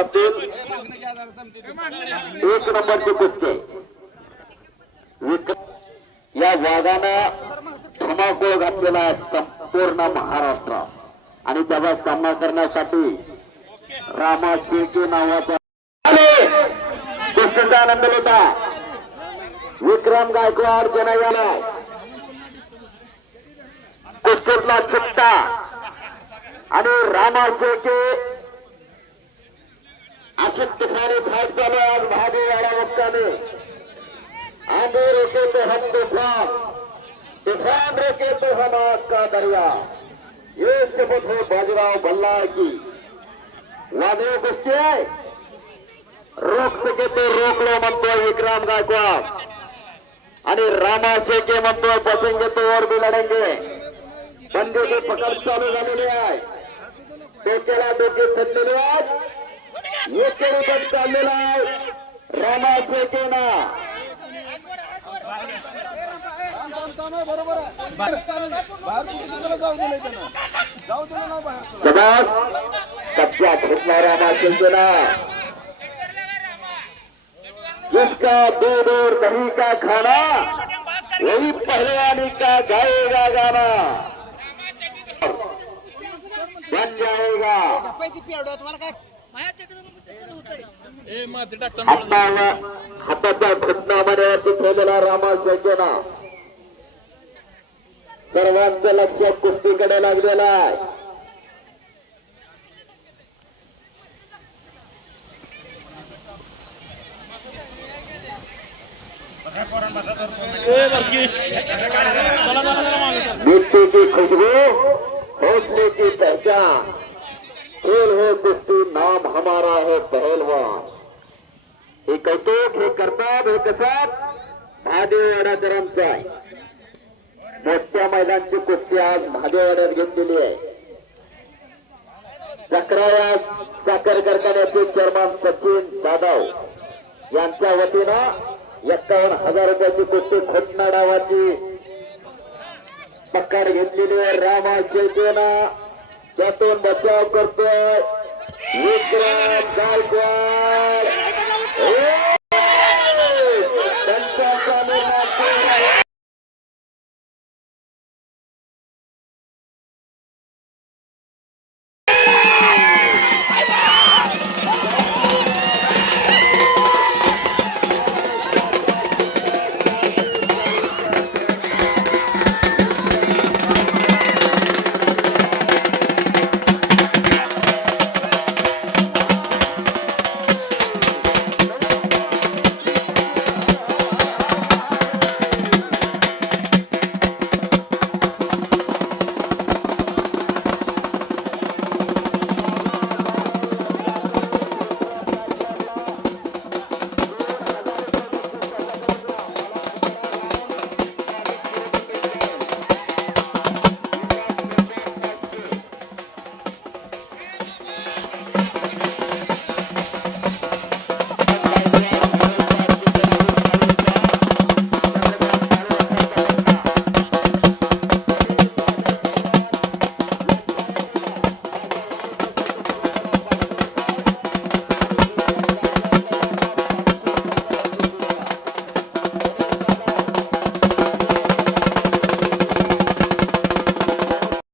विभागातील 1 नंबरची कुस्ती या वाघानं धमाकोळ घातलेला संपूर्ण महाराष्ट्र आणि त्याचा सामना करण्यासाठी रामा शेळके नावाचा कुस्तीचा आनंद होता. विक्रम गायकवाड जनायाला कुस्तीतला चित्ता आणि रामा शेळके अशी तुफानी फाईट चालू आज भागीवाडा मुक्कामी. आंधी रोके तो हम तूफान, तूफान रोके तो हम आग का दरिया. ये शपथ हो बाजीराव भल्ला की. वादळ कुस्ती आहे. रोक सके तो रोक लो म्हणतोय विक्रम गायकवाड आणि रामा शेळके म्हणतोय बसेंगे तो और भी लढेंगे. बंदूकी पकड चालू झालेली आहे. डोक्याला डोके थटलेले आहेत. एकेरी पण चाललेला आहे रामा शेळकेना. कब्जा घेतला रामा शेळकेना. जिसका दूध और दही का खाना वही पहलवानी का गाएगा गाना बन जाएगा. हाताच्या घटनामध्ये ठेवलेला रामा शेळकेना सर्वांचं लक्ष कुस्तीकडे लागलेलं आहे. मिट्टी की खुशबू हौसले की पहचान. खेल है कुश्ती नाम हमारा है पहलवान. हे कौतुक हे करतात हे कसं महादेववाडाकरांचं आहे. मोठ्या मैदानची कुस्ती आज महादेववाड्यात घेतलेली आहे. 11व्या साखर कारखान्याचे चेअरमन सचिन जाधव यांच्या वतीनं 51,000 रुपयाची कुस्ती खोटना डावाची पकड घेतलेली आहे. रामा शेळकेना त्यातून बचाव करतोय विक्रम गायकवाड.